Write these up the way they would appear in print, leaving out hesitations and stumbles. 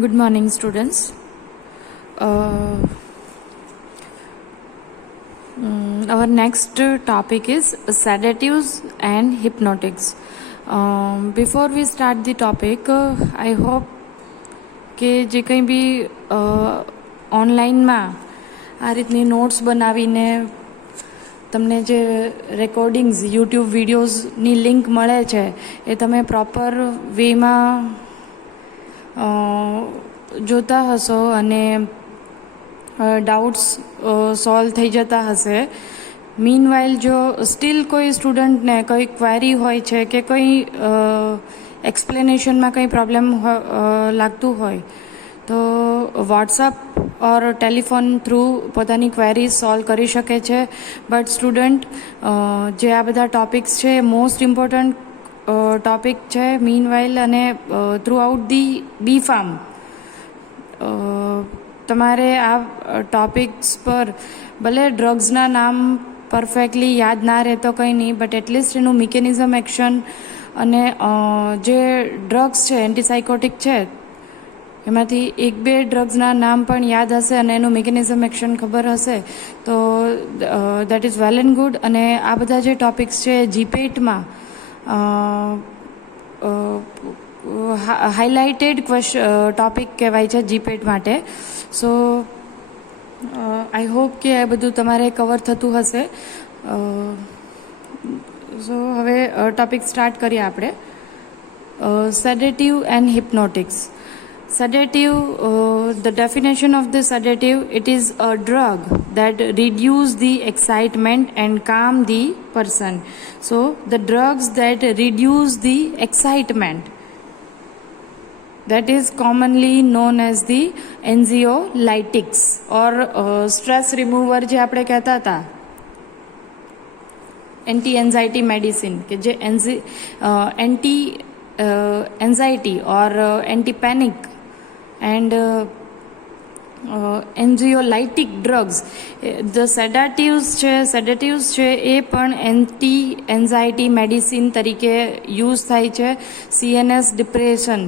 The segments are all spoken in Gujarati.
Good morning, students. Our next topic is sedatives and hypnotics. Before we start the topic, I hope કે જે કંઈ બી ઓનલાઈનમાં આ રીતની નોટ્સ બનાવીને તમને જે રેકોર્ડિંગ્સ યુટ્યુબ વિડીયોઝની લિંક મળે છે એ તમે પ્રોપર વેમાં જોતા હશો અને ડાઉટ્સ સોલ્વ થઈ જતા હશે. મીનવાઇલ જો સ્ટીલ કોઈ સ્ટુડન્ટને કોઈ ક્વેરી હોય છે કે કોઈ એક્સપ્લેનેશનમાં કંઈ પ્રોબ્લેમ લાગતું હોય તો વોટ્સઅપ ઓર ટેલિફોન થ્રુ પોતાની ક્વેરીઝ સોલ્વ કરી શકે છે. બટ સ્ટુડન્ટ જે આ બધા ટોપિક્સ છે મોસ્ટ ઇમ્પોર્ટન્ટ ટોપિક છે મીનવાઇલ, અને throughout the B pharm તમારે આ ટોપિક્સ પર ભલે ડ્રગ્સના નામ પરફેક્ટલી યાદ ના રહે તો કંઈ નહીં, બટ એટલીસ્ટ એનું મિકેનિઝમ એક્શન અને જે ડ્રગ્સ છે એન્ટીસાઇકોટિક છે એમાંથી એક બે ડ્રગ્સના નામ પણ યાદ હશે અને એનું મિકેનિઝમ એક્શન ખબર હશે તો that is well and good. અને આ બધા જે ટોપિક્સ છે જીપેટમાં હાઇલાઇટેડ ટોપિક કહેવાય છે જીપેટ માટે. સો આઈ હોપ કે આ બધું તમારે કવર થતું હશે. સો હવે ટોપિક સ્ટાર્ટ કરીએ આપણે. સેડેટિવ and હિપ્નોટિક્સ. Sedative, the definition of the sedative, it is a drug that reduce the excitement and calm the person. So the drugs that reduce the excitement, that is commonly known as the anxiolytics or stress remover જે આપણે કહેતા હતા, એન્ટી એન્ઝાઇટી મેડિસિન કે જે anti anxiety or anti panic and anxiolytic drugs. The sedatives છે એ પણ એન્ટી એન્ઝાઇટી મેડિસિન તરીકે યુઝ થાય છે. CNS depression,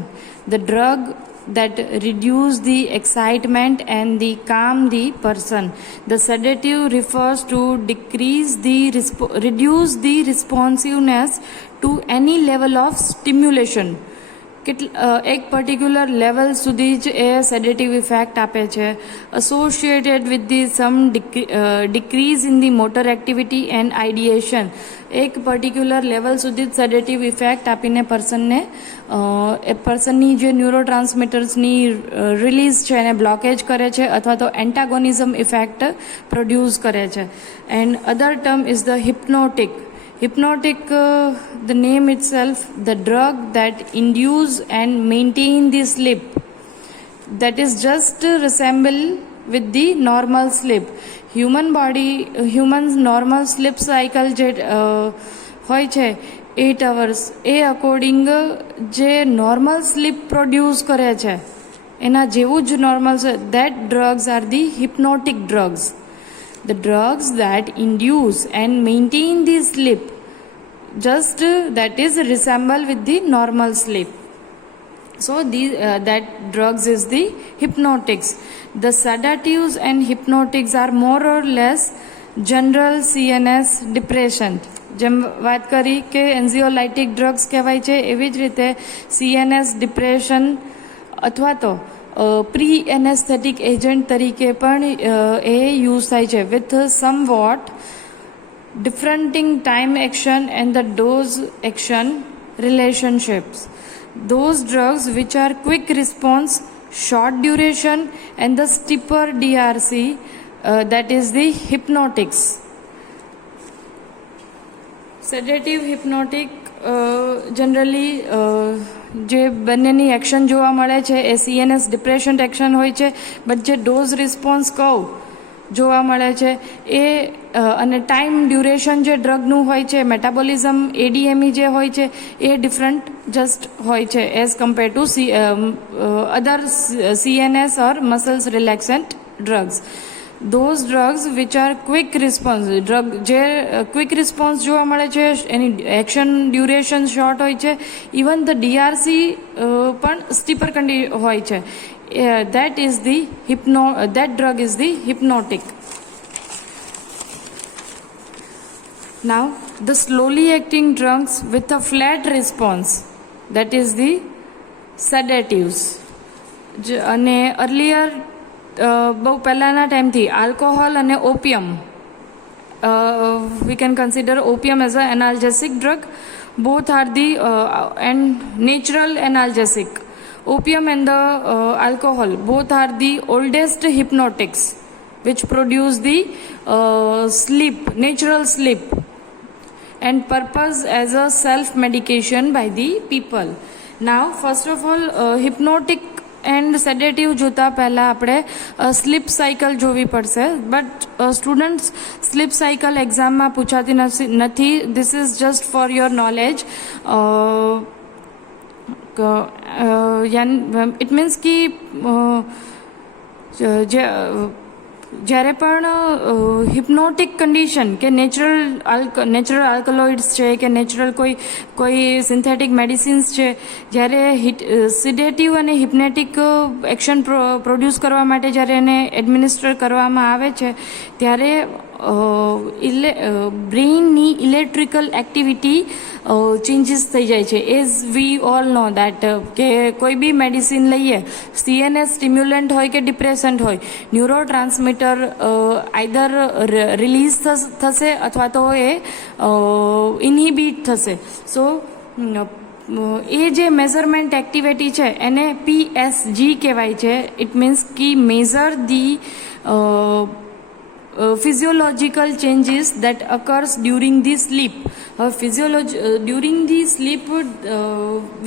the drug that reduce the excitement and the calm the person. The sedative refers to reduce the responsiveness to any level of stimulation. એક પર્ટિક્યુલર લેવલ સુધી જ એ સેડેટિવ ઇફેક્ટ આપે છે. Associated with the some decrease in the motor activity and ideation. એક પર્ટિક્યુલર લેવલ સુધી જ સેડેટિવ ઇફેક્ટ આપીને પર્સનને એ પર્સનની જે ન્યુરો ટ્રાન્સમીટર્સની રિલીઝ છે એને બ્લોકેજ કરે છે અથવા તો એન્ટાગોનિઝમ ઇફેક્ટ પ્રોડ્યુસ કરે છે. And other term is the hypnotic. Hypnotic, the name itself, the drug that induce and maintain the sleep, that is just resemble with the normal sleep. Humans normal sleep cycle જે હોય છે 8 hours, એ અકોર્ડિંગ જે નોર્મલ સ્લીપ પ્રોડ્યુસ કરે છે એના જેવું જ નોર્મલ છે. that drugs are the hypnotic drugs. The drugs that induce and maintain the sleep, just that is resemble with the normal sleep. So that drugs is the hypnotics. The sedatives and hypnotics are more or less general CNS depression. જેમ વાત કરી કે એન્ઝિયોલાઇટિક ડ્રગ્સ કહેવાય છે એવી જ રીતે CNS ડિપ્રેશન અથવા તો પ્રી એનેસ્થેટિક એજન્ટ તરીકે પણ એ યુઝ થાય છે with somewhat differentiating time action and the dose action relationships. Those drugs which are quick response, short duration and the steeper DRC, that is the hypnotics. Sedative hypnotic generally જે બંનેની એક્શન જોવા મળે છે એ CNS ડિપ્રેશન એક્શન હોય છે, બટ જે ડોઝ રિસ્પોન્સ કહું જોવા મળે છે એ અને ટાઈમ ડ્યુરેશન જે ડ્રગનું હોય છે, મેટાબોલિઝમ ADME જે હોય છે એ ડિફરન્ટ જસ્ટ હોય છે as compare to other CNS or muscles relaxant drugs. those drugs which are quick response drug જે ક્વિક રિસ્પોન્સ જોવા મળે છે એની એક્શન ડ્યુરેશન શોર્ટ હોય છે ઇવન ધ ડીઆરસી પણ સ્ટીપર હોય છે that drug is the hypnotic. Now the slowly acting drugs with a flat response, that is the sedatives. અને earlier બહુ પહેલાંના ટાઈમથી આલ્કોહોલ અને ઓપિયમ we can consider opium as an analgesic drug. Both are the and natural analgesic. Opium and the alcohol both are the oldest hypnotics which produce the sleep, natural sleep, and purpose as a self medication by the people. Now first of all hypnotic and sedative જોતા પહેલાં આપણે સ્લીપ સાયકલ જોવી પડશે બટ સ્ટુડન્ટ્સ સ્લીપ સાયકલ એક્ઝામમાં પૂછાતી નથી this is just for your knowledge it means કે જ્યારે પણ હિપ્નોટિક કન્ડિશન કે નેચરલ આલ્કલોઇડ્સ છે કે નેચરલ કોઈ સિન્થેટિક મેડિસિન્સ છે જ્યારે સિડેટિવ અને હિપ્નેટિક એક્શન પ્રોડ્યુસ કરવા માટે જ્યારે એને એડમિનિસ્ટર કરવામાં આવે છે ત્યારે બ્રેઇનની ઇલેક્ટ્રિકલ એક્ટિવિટી ચેન્જીસ થઈ જાય છે as we all know that કે કોઈ બી મેડિસિન લઈએ સીએનએસ સ્ટિમ્યુલન્ટ હોય કે ડિપ્રેસન્ટ હોય ન્યુરો ટ્રાન્સમીટર આઈધર રિલીઝ થશે અથવા તો એ ઇનહિબિટ થશે સો એ જે મેઝરમેન્ટ એક્ટિવિટી છે એને પીએસજી કહેવાય છે ઇટ મીન્સ કી measure the physiological changes that occurs during the sleep. During the sleep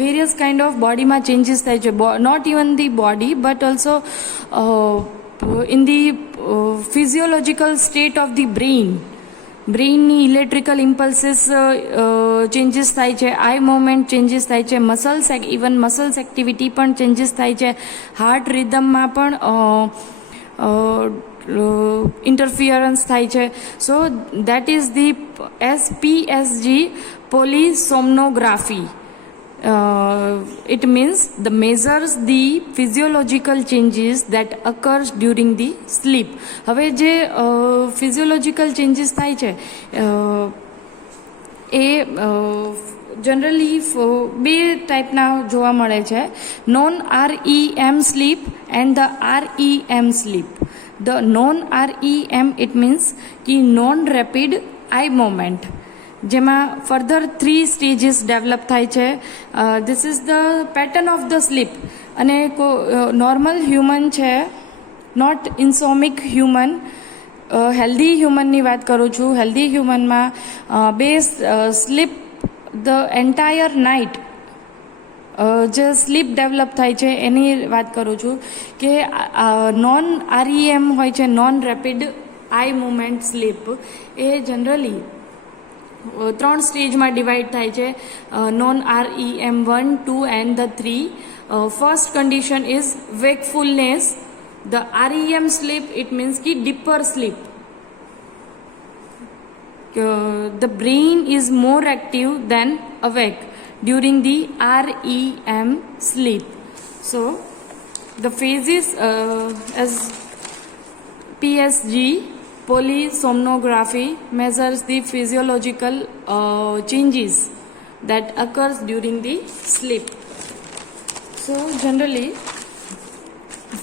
various kind of body ma changes થાય છે not even the body but also in the physiological state of the બ્રેઇનની ઇલેક્ટ્રિકલ ઇમ્પલ્સીસ ચેન્જીસ થાય છે આઈ મૂવમેન્ટ ચેન્જીસ થાય છે ઇવન મસલ્સ એક્ટિવિટી પણ ચેન્જીસ થાય છે હાર્ટ રિધમમાં પણ ઇન્ટરફિયરન્સ થાય છે so that is the PSG polysomnography it means the measures the physiological changes that occurs during the sleep. હવે જે physiological changes થાય છે એ જનરલી બે ટાઈપના જોવા મળે છે non REM sleep and the REM sleep. The non-REM it means કે non rapid eye movement જેમાં ફર્ધર 3 સ્ટેજીસ ડેવલપ થાય છે this is the pattern of the sleep અને નોર્મલ હ્યુમન છે નોટ ઇન્સોમિક હ્યુમન હેલ્ધી હ્યુમનની વાત કરું છું હેલ્ધી હ્યુમનમાં બે સ્લીપ ધ એન્ટાયર નાઇટ જે સ્લીપ ડેવલપ થાય છે એની વાત કરું છું કે નોન REM હોય છે non rapid eye movement sleep એ જનરલી 3 સ્ટેજમાં ડિવાઈડ થાય છે non REM 1, 2 and the 3. First condition is wakefulness. The REM sleep it means કે deeper sleep. The brain is more active than awake during the REM sleep. So the phases as PSG polysomnography measures the physiological changes that occurs during the sleep. So generally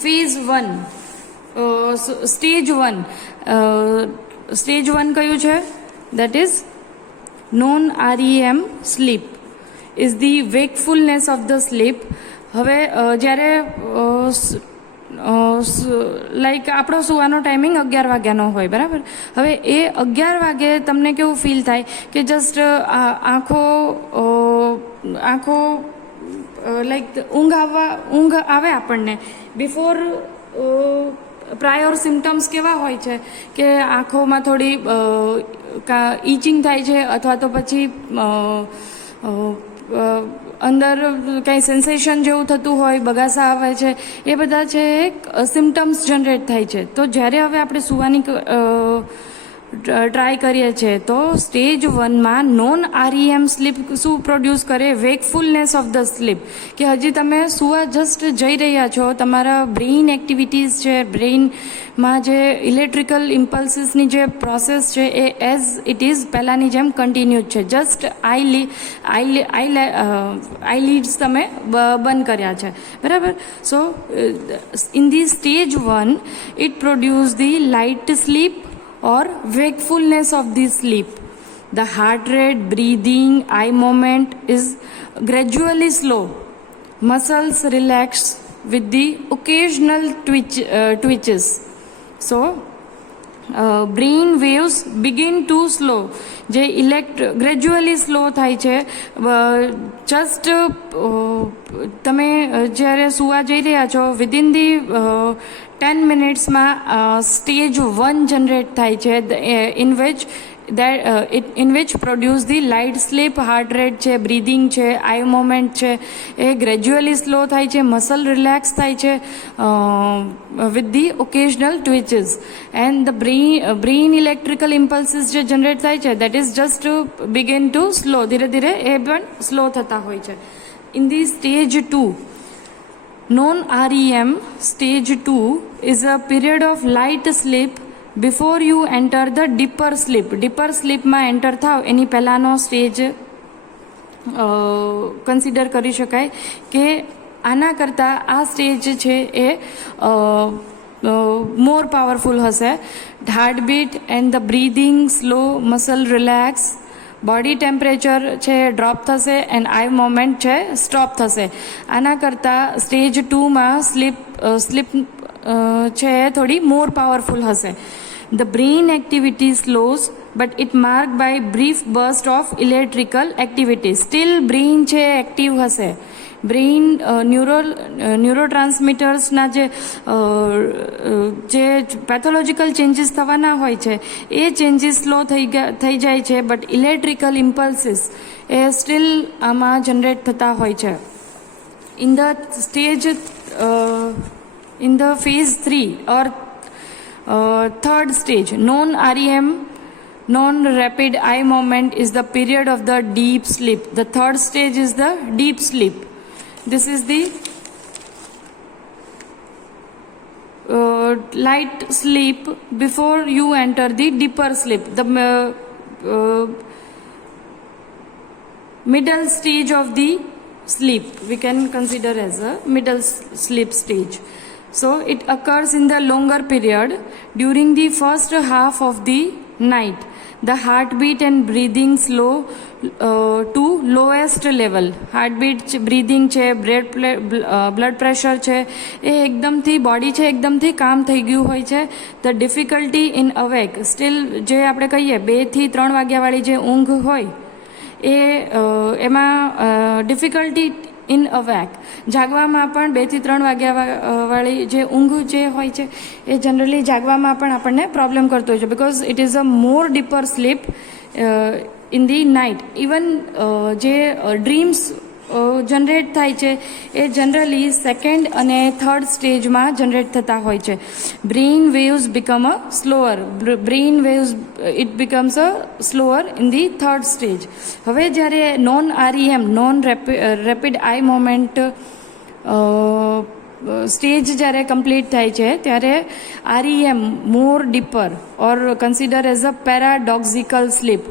phase 1 stage 1 કયું છે that is non REM sleep is the wakefulness of the sleep. હવે જ્યારે લાઈક આપણો સુવાનો ટાઈમિંગ 11 વાગ્યાનો હોય બરાબર હવે એ 11 વાગે તમને કેવું ફીલ થાય કે જસ્ટ આંખો લાઈક ઊંઘ આવે આપણને બિફોર પ્રાયોર સિમ્ટમ્સ કેવા હોય છે કે આંખોમાં થોડી ઈચિંગ થાય છે અથવા તો પછી અંદર કંઈ સેન્સેશન જેવું થતું હોય, બગાસા આવે છે, એ બધા છે એક સિમ્ટમ્સ જનરેટ થાય છે. તો જ્યારે હવે આપણે સુવાની ટ્રાય કરીએ છીએ તો સ્ટેજ 1માં નોન REM સ્લીપ શું પ્રોડ્યુસ કરે? વેકફુલનેસ ઓફ ધ સ્લીપ. કે હજી તમે સુવા જસ્ટ જઈ રહ્યા છો, તમારા બ્રેઇન એક્ટિવિટીઝ છે, બ્રેઇનમાં જે ઇલેક્ટ્રિકલ ઇમ્પલ્સીસની જે પ્રોસેસ છે એ એઝ ઇટ ઇઝ પહેલાંની જેમ કન્ટિન્યુ છે. જસ્ટ આઈલીડ્સ તમે બંધ કર્યા છે, બરાબર. So in the stage 1 it produce the light sleep or wakefulness of the sleep. The heart rate, breathing, eye movement is gradually slow. Muscles relax with the occasional twitches. So, brain waves begin to slow. જે ગ્રેજ્યુઅલી સ્લો થાય છે. જસ્ટ તમે જ્યારે સુવા જઈ રહ્યા છો વિધિન ધી 10 મિનિટ્સમાં સ્ટેજ 1 જનરેટ થાય છે, in which produce the light sleep, heart rate છે, breathing છે, eye movement છે, એ ગ્રેજ્યુઅલી સ્લો થાય છે, મસલ રિલેક્સ થાય છે with the occasional twitches, and the brain electrical impulses જે જનરેટ થાય છે that is just to begin to slow, ધીરે ધીરે એ પણ સ્લો થતા હોય છે. In the stage 2, non-REM stage 2 is a period of light sleep before you enter the deeper sleep. deeper sleep માં એન્ટર થાવ એની પહેલાંનો સ્ટેજ કન્સિડર કરી શકાય કે આના કરતાં આ સ્ટેજ છે એ મોર પાવરફુલ હશે. Heartbeat and the breathing slow, muscle relax, body temperature છે ડ્રોપ થશે એન્ડ આઈ મોમેન્ટ છે સ્ટોપ થશે. આના કરતાં સ્ટેજ 2માં સ્લીપ છે થોડી મોર પાવરફુલ હશે. The brain activity slows but it marked by brief burst of electrical activity. Still brain છે એક્ટિવ હશે. બ્રેઇન ન્યુરોટ્રાન્સમીટર્સના જે પેથોલોજીકલ ચેન્જીસ થવાના હોય છે એ ચેન્જીસ સ્લો થઈ જાય છે, બટ ઇલેક્ટ્રિકલ ઇમ્પલ્સીસ એ સ્ટીલ આમાં જનરેટ થતા હોય છે. In the phase 3 or third stage, non-REM, non-rapid eye movement is the period of the deep sleep. The third stage is the deep sleep. This is the light sleep before you enter the deeper sleep. The middle stage of the sleep we can consider as a middle sleep stage. So it occurs in the longer period during the first half of the night. The heartbeat and breathing slow to lowest level. Heartbeat, breathing છે, blood pressure છે એ એકદમથી બોડી છે એકદમથી કામ થઈ ગયું હોય છે. The difficulty in awake, still જે આપણે કહીએ 2 થી 3 વાગ્યાવાળી જે ઊંઘ હોય એ એમાં ડિફિકલ્ટી ઇન અવેક, જાગવામાં પણ 2 થી 3 વાગ્યાવાળી જે ઊંઘ જે હોય છે એ જનરલી જાગવામાં પણ આપણને પ્રોબ્લેમ કરતો હોય છે, because it is a more deeper sleep in the night. Even જે ડ્રીમ્સ જનરેટ થાય છે એ જનરલી સેકન્ડ અને થર્ડ સ્ટેજમાં જનરેટ થતા હોય છે. Brain waves become a slower, brain waves it becomes a slower in the third stage. હવે જ્યારે non REM, non rapid eye moment stage જ્યારે કમ્પ્લીટ થાય છે ત્યારે REM more deeper or consider as a paradoxical sleep,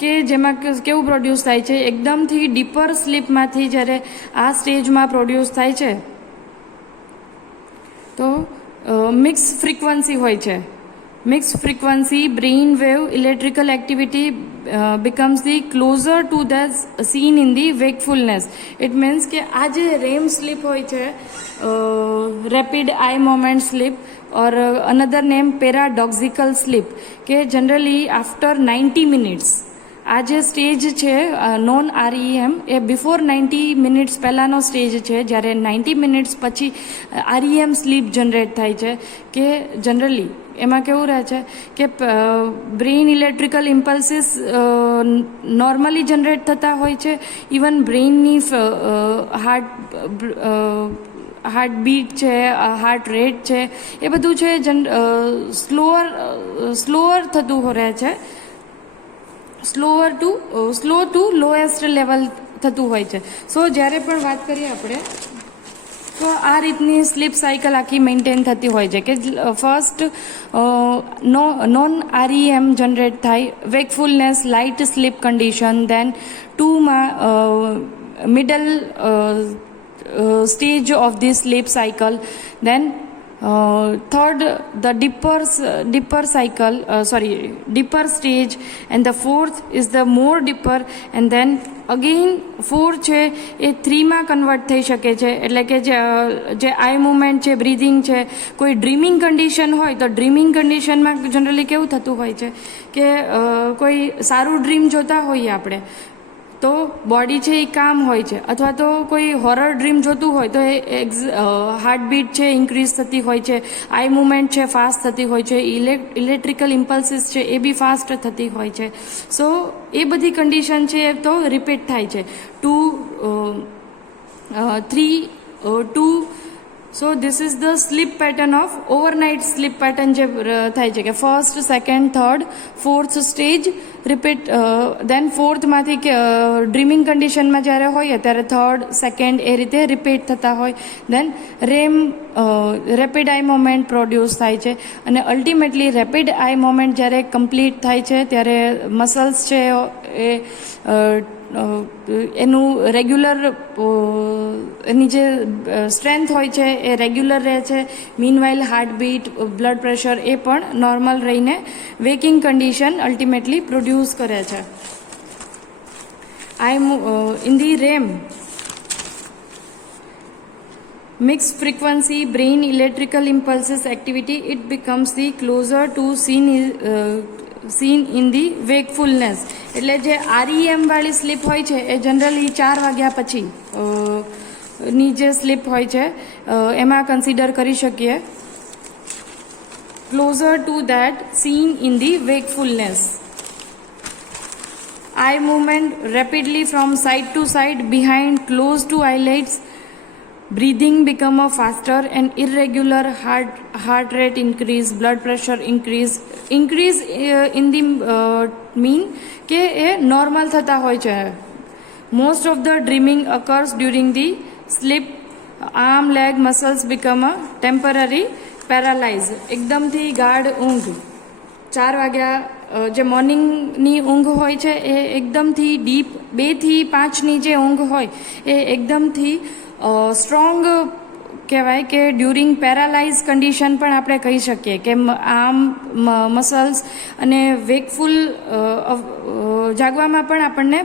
કે જેમાં કેવું પ્રોડ્યુસ થાય છે એકદમથી ડીપર સ્લીપમાંથી જ્યારે આ સ્ટેજમાં પ્રોડ્યુસ થાય છે તો મિક્સ ફ્રીક્વન્સી હોય છે. Mix frequency brain wave electrical activity becomes the closer to the scene in the wakefulness. It means કે આ જે REM સ્લીપ હોય છે, rapid eye moment sleep or another name paradoxical sleep, કે generally after 90 minutes આ જે સ્ટેજ છે નોન REM એ બિફોર 90 મિનિટ્સ પહેલાંનો સ્ટેજ છે, જ્યારે 90 મિનિટ્સ પછી REM સ્લીપ જનરેટ થાય છે. કે જનરલી એમાં કેવું રહે છે કે બ્રેઇન ઇલેક્ટ્રિકલ ઇમ્પલ્સીસ નોર્મલી જનરેટ થતા હોય છે. ઇવન બ્રેઇનની હાર્ટબીટ છે, હાર્ટ રેટ છે, એ બધું છે સ્લોઅર થતું રહે છે. સ્લો ટુ લોએસ્ટ લેવલ થતું હોય છે. સો જ્યારે પણ વાત કરીએ આપણે તો આ રીતની સ્લીપ સાયકલ આખી મેન્ટેન થતી હોય છે કે ફર્સ્ટ નોન REM જનરેટ થાય, wakefulness, light sleep condition, then 2માં middle stage of this sleep cycle, then third the deeper stage, and the fourth is the more deeper, and then again 4 છે એ 3માં કન્વર્ટ થઈ શકે છે. એટલે કે જે આઈ મુવમેન્ટ છે, બ્રીધિંગ છે, કોઈ ડ્રીમિંગ કન્ડિશન હોય તો ડ્રીમિંગ કન્ડિશનમાં જનરલી કેવું થતું હોય છે કે કોઈ સારું ડ્રીમ જોતા હોઈએ આપણે તો બોડી છે એ કામ હોય છે, અથવા તો કોઈ હોરર ડ્રીમ જોતું હોય તો એ હાર્ટબીટ છે ઇન્ક્રીઝ થતી હોય છે, આઈ મુવમેન્ટ છે ફાસ્ટ થતી હોય છે, ઇલેક્ટ્રિકલ ઇમ્પલ્સીસ છે એ બી ફાસ્ટ થતી હોય છે. સો એ બધી કન્ડિશન છે તો રિપીટ થાય છે 3 2. So this is the sleep pattern of overnight sleep pattern જે થાય છે કે first, second, third, fourth stage repeat, then ફોર્થમાંથી ડ્રીમિંગ કન્ડિશનમાં જ્યારે હોય ત્યારે થર્ડ, સેકન્ડ એ રીતે રિપીટ થતા હોય. દેન રેપિડ આઈ મોમેન્ટ પ્રોડ્યુસ થાય છે, અને અલ્ટિમેટલી રેપિડ આઈ મોમેન્ટ જ્યારે કમ્પ્લીટ થાય છે ત્યારે મસલ્સ છે એ એનું રેગ્યુલર એની જે સ્ટ્રેન્થ હોય છે એ રેગ્યુલર રહે છે. મીનવાઇલ હાર્ટબીટ, બ્લડ પ્રેશર એ પણ નોર્મલ રહીને વેકિંગ કન્ડિશન અલ્ટિમેટલી પ્રોડ્યુસ કરે છે. In the REM mixed frequency brain electrical impulses activity, it becomes the closer to seen in the wakefulness. એટલે જે REM વાળી સ્લીપ હોય છે એ જનરલી 4 વાગ્યા પછી ની જે સ્લીપ હોય છે એમાં કન્સિડર કરી શકીએ. Closer to that seen in the wakefulness. Eye movement rapidly from side to side behind close to eyelids. Breathing become a faster and irregular, heart rate increase, blood pressure increase in the mean કે એ નોર્મલ થતા હોય છે. Most of the dreaming occurs during the sleep. Arm, leg muscles become a temporary paralyzed. એકદમથી ગાઢ ઊંઘ 4 વાગ્યા જે મોર્નિંગની ઊંઘ હોય છે એ એકદમથી ડીપ, 2 થી 5ની જે ઊંઘ હોય એ એકદમથી સ્ટ્રોંગ કહેવાય કે ડ્યુરિંગ પેરાલાઇઝ કન્ડિશન પણ આપણે કહી શકીએ કે આમ મસલ્સ અને વેકફુલ જાગવામાં પણ આપણને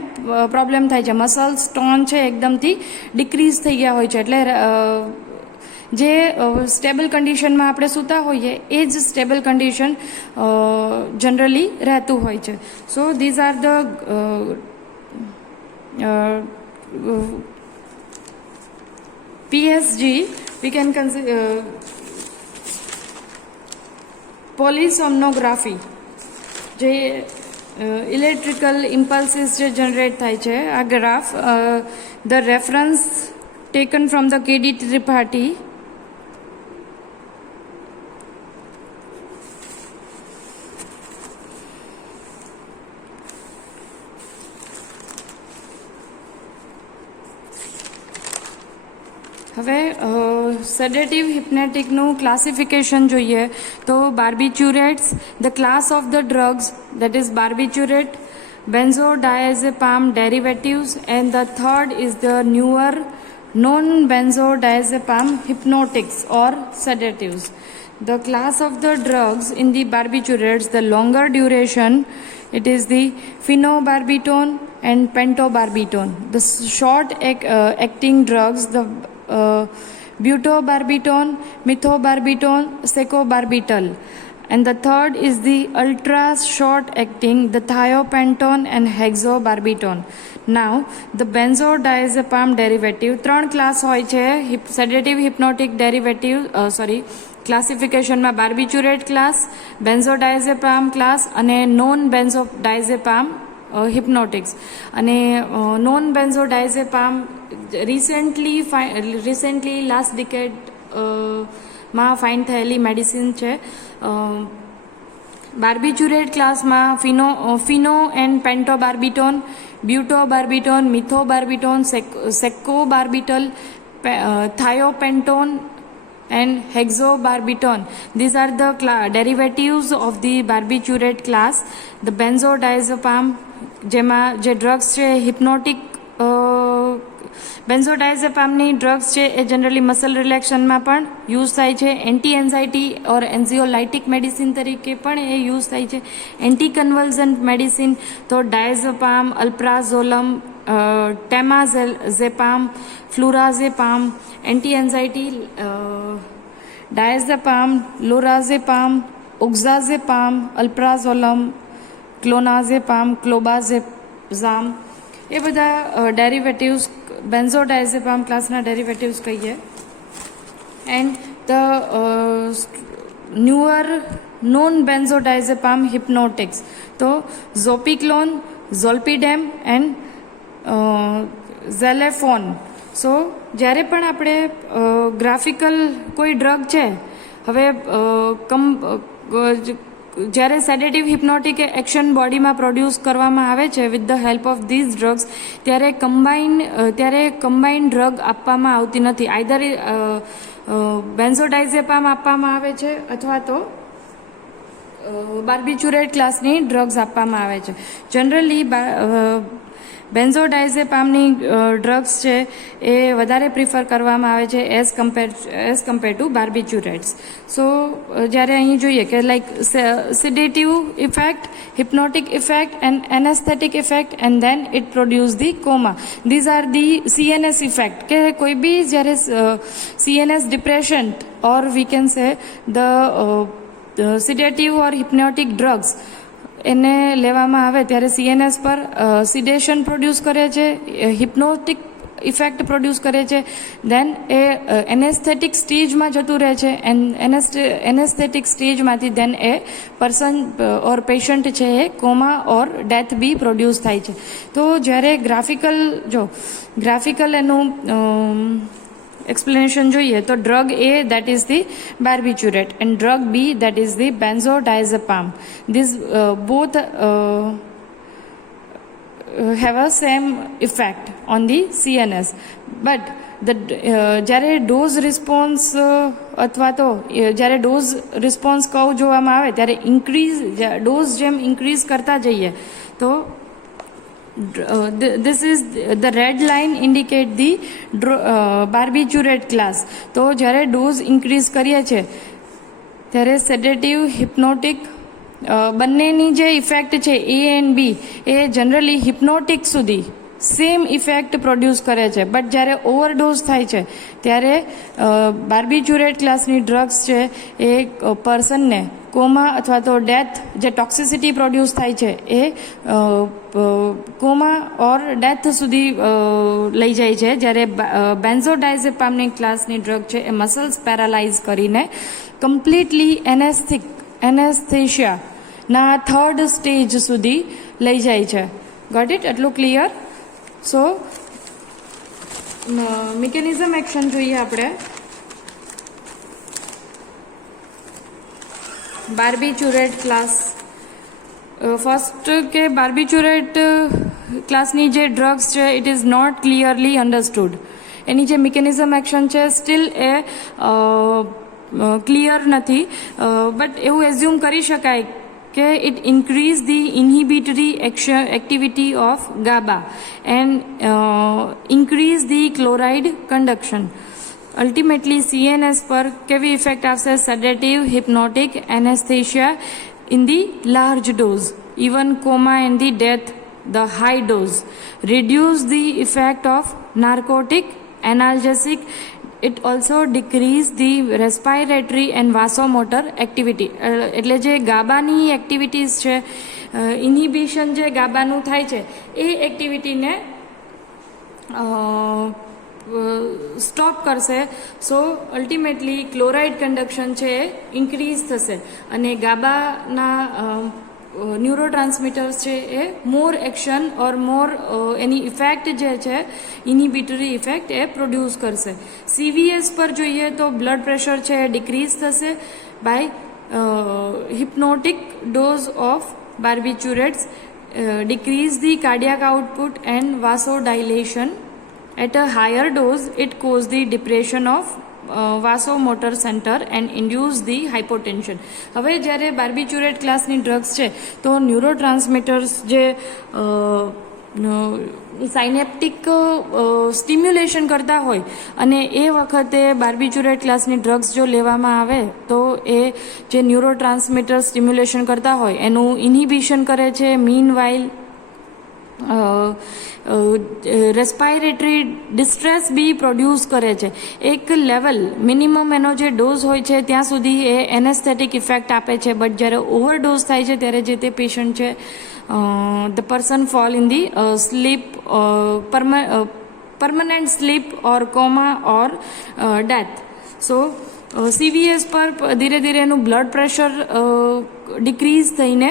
પ્રોબ્લેમ થાય છે. મસલ્સ ટોન છે એકદમથી ડિક્રીઝ થઈ ગયા હોય છે. એટલે જે સ્ટેબલ કન્ડિશનમાં આપણે સૂતા હોઈએ એ જ સ્ટેબલ કન્ડિશન જનરલી રહેતું હોય છે. So these are the PSG, we can consider polysomnography, જે ઇલેક્ટ્રિકલ ઇમ્પલ્સીસ જે જનરેટ થાય છે. આ graph the reference taken from the KD Tripathi. હવે સેડેટિવ હિપ્નેટિકનું ક્લાસિફિકેશન જોઈએ તો barbiturates, the class of the drugs that is barbiturate, benzodiazepam derivatives, and the third is the newer non-benzodiazepam hypnotics or sedatives. The class of the drugs in the barbiturates, the longer duration, it is the phenobarbital and pentobarbital. The short acting drugs, the butobarbital, methobarbital, secobarbital. And the third is the ultra short acting, the thiopentone and hexobarbital. Now, the benzodiazepam derivative, ત્રણ ક્લાસ હોય છે, સેડેટિવ હિપ્નોટિક ડેરિવેટિવ ક્લાસિફિકેશનમાં બાર્બિચુરેટ ક્લાસ, બેન્ઝોડાયઝેપામ ક્લાસ અને નોન બેન્ઝોડાયઝેપામ હિપ્નોટિક્સ. અને નોન બેન્ઝોડાયઝેપામ રિસેન્ટલી લાસ્ટ ડિકેડ માં ફાઇન્ડ થયેલી મેડિસિન છે. બાર્બિચુરેટ ક્લાસમાં ફિનો and પેન્ટોબાર્બિટોન, બ્યુટોબાર્બિટોન, મિથોબાર્બિટોન, સેકોબાર્બિટલ, થાયોપેન્ટોન and hexobarbital. These are the derivatives of the barbiturate class. The benzodiazepam, જેમાં જે ડ્રગ્સ છે હિપ્નોટિક બેન્ઝોડાયઝેપામની ડ્રગ્સ છે એ જનરલી મસલ રિલેક્શનમાં પણ યુઝ થાય છે. એન્ટી એન્ઝાઇટી ઓર એન્ઝિયોલાઇટિક મેડિસિન તરીકે પણ એ યુઝ થાય છે. એન્ટી કન્વલ્ઝન્ટ મેડિસિન તો ડાયઝેપામ, અલ્પ્રાઝોલમ, ટેમાઝેપામ, ફ્લુરાઝેપામ. એન્ટી એન્ઝાઇટી ડાયઝેપામ, લોરાઝેપામ, ઓક્ઝાઝેપામ, અલ્પ્રાઝોલમ, ક્લોનાઝેપામ, ક્લોબાઝેઝામ, એ બધા ડેરિવેટિવ્સ બેન્ઝોડાયઝેપામ ક્લાસના ડેરિવેટિવ્સ કહીએ. એન્ડ ધ ન્યુઅર નોન બેન્ઝોડાયઝેપામ હિપ્નોટિક્સ તો ઝોપિક્લોન, ઝોલ્પિડેમ એન્ડ ઝેલેફોન. સો જ્યારે પણ આપણે ગ્રાફિકલ કોઈ ડ્રગ છે, હવે જ્યારે સેડેટિવ હિપ્નોટિક એક્શન બોડીમાં પ્રોડ્યુસ કરવામાં આવે છે with the help of this drugs, ત્યારે કમ્બાઇન્ડ ડ્રગ આપવામાં આવતી નથી. આઈધર બેન્ઝોડાયઝેપામ આપવામાં આવે છે અથવા તો બાર્બિચુરેટ ક્લાસની ડ્રગ્સ આપવામાં આવે છે. જનરલી બેન્ઝોડાયઝેપામની ડ્રગ્સ છે એ વધારે પ્રિફર કરવામાં આવે છે as compare to barbiturates. So જ્યારે અહીં જોઈએ કે like sedative effect, hypnotic effect and anaesthetic effect and then it produce the coma. These are the CNS effect, કે કોઈ બી જ્યારે CNS depression or we can say the sedative or hypnotic drugs એને લેવામાં આવે ત્યારે CNS પર સિડેશન પ્રોડ્યુસ કરે છે, હિપ્નોટિક ઇફેક્ટ પ્રોડ્યુસ કરે છે, દેન એ એનેસ્થેટિક સ્ટેજમાં જતું રહે છે એન્ડ એનેસ્થેટિક સ્ટેજમાંથી દેન એ પર્સન ઓર પેશન્ટ છે એ coma or death be produce થાય છે. તો જ્યારે ગ્રાફિકલ એનું explanation જોઈએ તો drug A that is the barbiturate and drug B that is the benzodiazepam. These both have a same effect on the CNS, but જ્યારે ડોઝ રિસ્પોન્સ અથવા તો જ્યારે ડોઝ રિસ્પોન્સ કર્વ જોવામાં આવે ત્યારે ડોઝ જેમ ઇન્ક્રીઝ કરતા જઈએ તો this is the red line indicate the barbiturate class. તો જ્યારે ડોઝ ઇન્ક્રીઝ કરીએ છીએ ત્યારે સેડેટિવ હિપ્નોટિક બંનેની જે ઇફેક્ટ છે A and B એ જનરલી હિપ્નોટિક સુધી સેમ ઇફેક્ટ પ્રોડ્યુસ કરે છે. બટ જ્યારે ઓવરડોઝ થાય છે ત્યારે બાર્બિચુરેટ ક્લાસની ડ્રગ્સ છે એ પર્સનને કોમા અથવા તો ડેથ, જે ટોક્સિસિટી પ્રોડ્યુસ થાય છે એ કોમા ઓર ડેથ સુધી લઈ જાય છે. જ્યારે બેન્ઝોડાયઝેપામની ક્લાસની ડ્રગ છે એ મસલ્સ પેરાલાઇઝ કરીને કમ્પ્લીટલી એનેસ્થેશિયાના થર્ડ સ્ટેજ સુધી લઈ જાય છે. Got it? એટલું ક્લિયર? સો મિકેનિઝમ એક્શન જોઈએ આપણે. બાર્બિચુરેટ ક્લાસ ફર્સ્ટ કે બાર્બિચુરેટ ક્લાસની જે ડ્રગ્સ છે it is not clearly understood. એની જે મિકેનિઝમ એક્શન છે સ્ટીલ એ ક્લિયર નથી. બટ એવું એઝ્યુમ કરી શકાય કે it increase the inhibitory activity of GABA and increase the chloride conduction. Ultimately CNS પર કેવી ઇફેક્ટ આવશે? Sedative, hypnotic, anaesthesia in the large dose, even coma and the death the high dose, reduce the effect of narcotic, analgesic, it also decrease the respiratory and vasomotor activity. એટલે જે ગાબાની એક્ટિવિટીઝ છે, ઇન્હિબિશન જે ગાબાનું થાય છે એ એક્ટિવિટીને સ્ટોપ કરશે. સો અલ્ટિમેટલી ક્લોરાઇડ કન્ડક્શન છે એ ઇન્ક્રીઝ થશે અને ગાબાના ન્યુરોટ્રાન્સમીટર્સ છે એ મોર એક્શન ઓર મોર એની ઇફેક્ટ જે છે ઇનિબિટરી ઇફેક્ટ એ પ્રોડ્યુસ કરશે. CVS પર જોઈએ તો બ્લડ પ્રેશર છે એ ડિક્રીઝ થશે by hypnotic dose of barbiturates, decrease the cardiac output and vasodilation. At a higher dose, it cause the depression of vasomotor center and induce the hypotension. હવે જ્યારે બાર્બિચ્યુરેટ ક્લાસની ડ્રગ્સ છે તો ન્યુરોટ્રાન્સમીટર્સ જે સાઇનેપ્ટિક સ્ટિમ્યુલેશન કરતા હોય અને એ વખતે બાર્બિચ્યુરેટ ક્લાસની ડ્રગ્સ જો લેવામાં આવે તો એ જે ન્યુરોટ્રાન્સમીટર સ્ટિમ્યુલેશન કરતા હોય એનું ઇન્હિબિશન કરે છે. Mean while રેસ્પાયરેટરી distress be produce કરે છે. એક લેવલ મિનિમમ એનો જે ડોઝ હોય છે ત્યાં સુધી એ એનેસ્થેટિક ઇફેક્ટ આપે છે, બટ જ્યારે ઓવરડોઝ થાય છે ત્યારે જે તે પેશન્ટ છે the person fall in the sleep, permanent sleep or coma or death. So CVS પર ધીરે ધીરે એનું બ્લડ પ્રેશર ડિક્રીઝ થઈને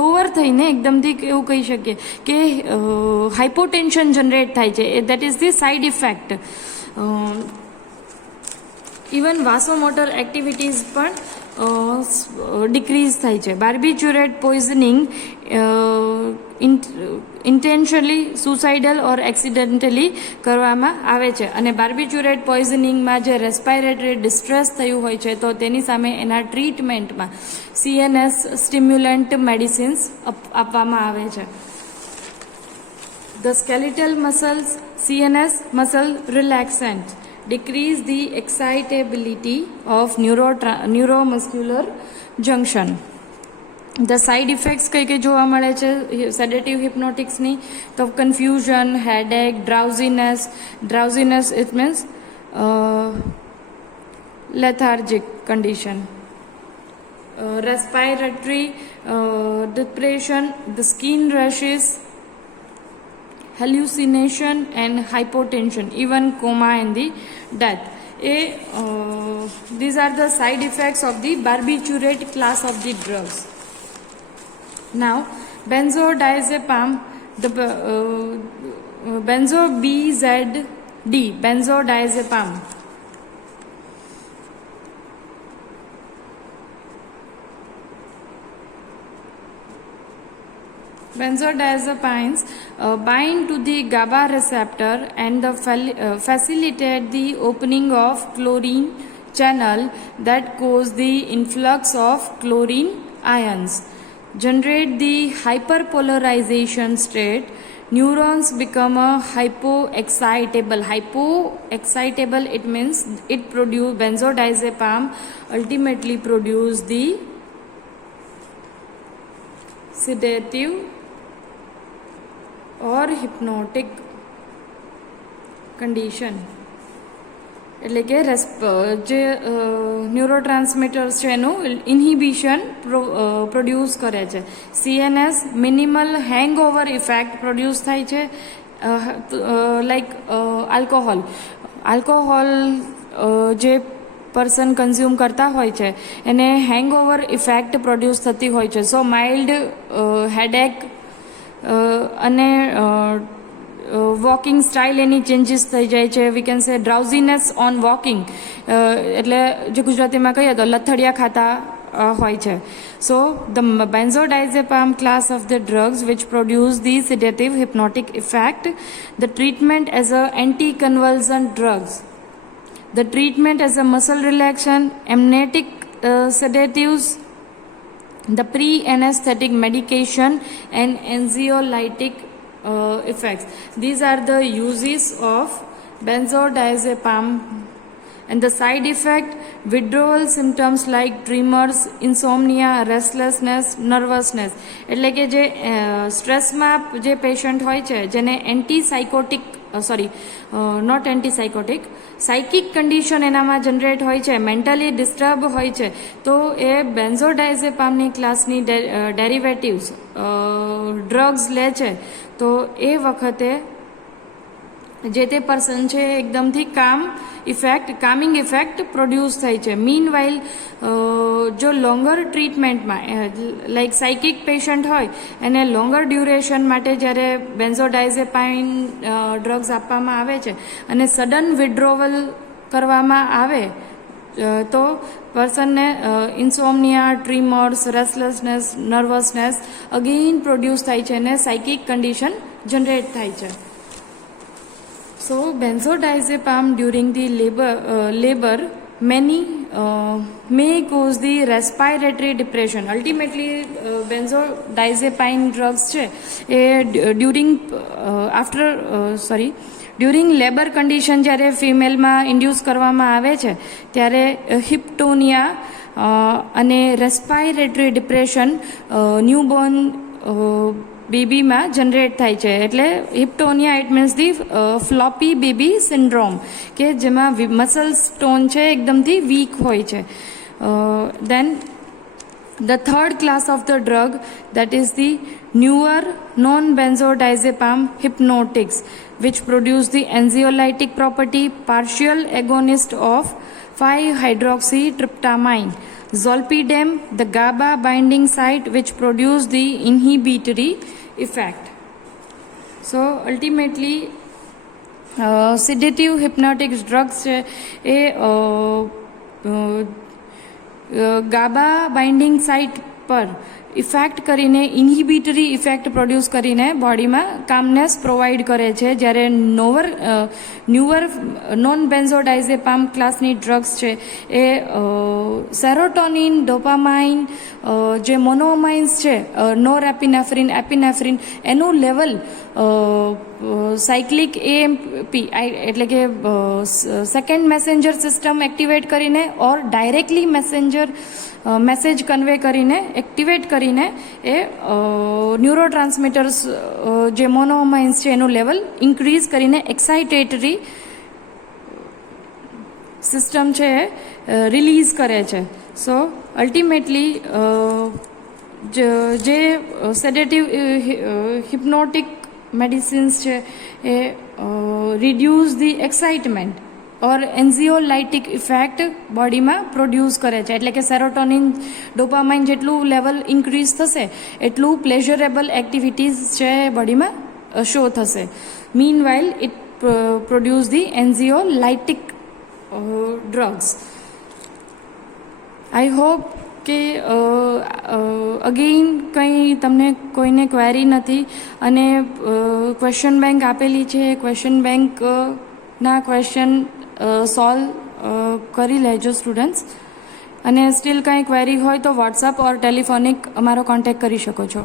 લોઅર થઈને એકદમથી એવું કહી શકીએ કે હાઇપોટેન્શન જનરેટ થાય છે. That is the side effect. Even vasomotor activities પણ ડિક્રીઝ થાય છે. Barbiturate poisoning intentionally suicidal or accidentally કરવામાં આવે છે અને બાર્બિચ્યુરેટ પોઈઝનિંગમાં જે રેસ્પાયરેટરી ડિસ્ટ્રેસ થયું હોય છે તો તેની સામે એના ટ્રીટમેન્ટમાં CNS સ્ટિમ્યુલન્ટ મેડિસિન્સ આપવામાં આવે છે. The skeletal muscles, CNS muscle relaxant, decrease the excitability of neuromuscular junction. The side effects કઈ કઈ જોવા મળે છે સેડેટિવ હિપ્નોટિક્સની તો confusion, headache, drowsiness it means lethargic condition, respiratory depression, the skin rashes, hallucination and hypotension, even coma and the death. These are the side effects of the barbiturate class of the drugs. Now benzodiazepam, the BZD, benzodiazepam. Benzodiazepines bind to the GABA receptor and facilitate the opening of chlorine channel that cause the influx of chlorine ions, generate the hyperpolarization state. Neurons become a hypoexcitable. It means it produce benzodiazepam ultimately produce the sedative or hypnotic condition. એટલે કે જે ન્યુરોટ્રાન્સમીટર્સ છે એનું ઇન્હિબિશન પ્રોડ્યુસ કરે છે. CNS minimal hangover effect produce થાય છે. લાઈક આલ્કોહોલ જે પર્સન કન્ઝ્યુમ કરતા હોય છે એને હેંગઓવર ઇફેક્ટ પ્રોડ્યુસ થતી હોય છે. સો માઇલ્ડ હેડેક અને વોકિંગ સ્ટાઇલ એની ચેન્જીસ થઈ જાય છે. વી કેન સે ડ્રાઉઝીનેસ ઓન વોકિંગ, એટલે જે ગુજરાતીમાં કહીએ તો લથડિયા ખાતા હોય છે. સો the benzodiazepam class of the drugs which produce the sedative hypnotic effect, the treatment as a anticonvulsant drugs, the treatment as a muscle relaxant, amnesic sedatives, the pre-anesthetic medication and anxiolytic effects. These are the uses of benzodiazepam. And the side effect, withdrawal symptoms like tremors, insomnia, restlessness, nervousness. એટલે કે જે સ્ટ્રેસમાં જે પેશન્ટ હોય છે જેને એન્ટીસાઇકોટિક નોટ એન્ટીસાઇકોટિક, સાયકિક કન્ડિશન એનામાં જનરેટ હોય છે, મેન્ટલી ડિસ્ટર્બ હોય છે, તો એ બેન્ઝોડાયઝેપામની ક્લાસની ડેરિવેટિવ્સ ડ્રગ્સ લે છે, તો એ વખતે જે તે પર્સન છે એકદમથી કામિંગ ઇફેક્ટ પ્રોડ્યુસ થાય છે. મીન વાઇલ જો લોંગર ટ્રીટમેન્ટમાં લાઈક સાયકિક પેશન્ટ હોય એને લોંગર ડ્યુરેશન માટે જ્યારે બેન્ઝોડાયઝેપાઇન ડ્રગ્સ આપવામાં આવે છે અને સડન વિડ્રોવલ કરવામાં આવે તો પર્સનને ઇન્સોમનિયા, ટ્રીમર્સ, રેસ્ટલેસનેસ, નર્વસનેસ અગેઇન પ્રોડ્યુસ થાય છે અને સાયકિક કન્ડિશન જનરેટ થાય છે. So benzodiazepam during the labor may cause the respiratory depression. Ultimately benzodiazepine drugs છે એ ડ્યુરિંગ લેબર કન્ડિશન જ્યારે ફિમેલમાં ઇન્ડ્યુસ કરવામાં આવે છે ત્યારે હિપ્ટોનિયા અને રેસ્પાયરેટરી ડિપ્રેશન ન્યૂબોર્ન બેબીમાં જનરેટ થાય છે. એટલે hypotonia it means the floppy baby syndrome કે જેમાં મસલ્સ ટોન છે એકદમથી વીક હોય છે. દેન the third class of the drug, that is the newer non-benzodiazepam hypnotics, which produce the anxiolytic property, partial agonist of 5-hydroxytryptamine. Zolpidem, the GABA binding site, which produce the inhibitory effect. So ultimately sedative hypnotic drugs છે એ ગાબા બાઇન્ડિંગ સાઇટ પર ઇફેક્ટ કરીને ઇન્હિબિટરી ઇફેક્ટ પ્રોડ્યુસ કરીને બોડીમાં કામનેસ પ્રોવાઈડ કરે છે, જ્યારે ન્યુઅર નોન બેન્ઝોડાયઝેપામ ક્લાસની ડ્રગ્સ છે એ સેરોટોનિન, ડોપામાઇન, જે મોનોમાઇન્સ છે, નોરેપિનેફ્રિન, એપિનેફ્રિન, એનું લેવલ સાયક્લિક એએમપી એટલે કે સેકન્ડ મેસેન્જર સિસ્ટમ એક્ટિવેટ કરીને ઓર ડાયરેક્ટલી મેસેજ કન્વે કરીને એક્ટિવેટ કરીને એ ન્યુરોટ્રાન્સમીટર્સ જે મોનોમાઇન્સ છે એનું લેવલ ઇન્ક્રીઝ કરીને એક્સાઇટેટરી સિસ્ટમ છે એ રિલીઝ કરે છે. સો અલ્ટિમેટલી જે સેડેટિવ હિપ્નોટિક મેડિસિન્સ છે એ reduce the excitement or anxiolytic effect બોડીમાં પ્રોડ્યુસ કરે છે. એટલે કે સેરોટોનિન, ડોપામાઇન જેટલું લેવલ ઇન્ક્રીઝ થશે એટલું પ્લેઝરેબલ એક્ટિવિટીઝ છે બોડીમાં શો થશે. Meanwhile it produce the anxiolytic drugs. I hope કે અગેઇન કંઈ તમને કોઈને ક્વેરી નથી અને ક્વેશ્ચન બેંક આપેલી છે, ક્વેશ્ચન બેંકના ક્વેશ્ચન સોલ્વ કરી લેજો સ્ટુડન્ટ્સ. અને સ્ટીલ કંઈ ક્વેરી હોય તો વોટ્સઅપ ઓર ટેલિફોનિક અમારો કોન્ટેક્ટ કરી શકો છો.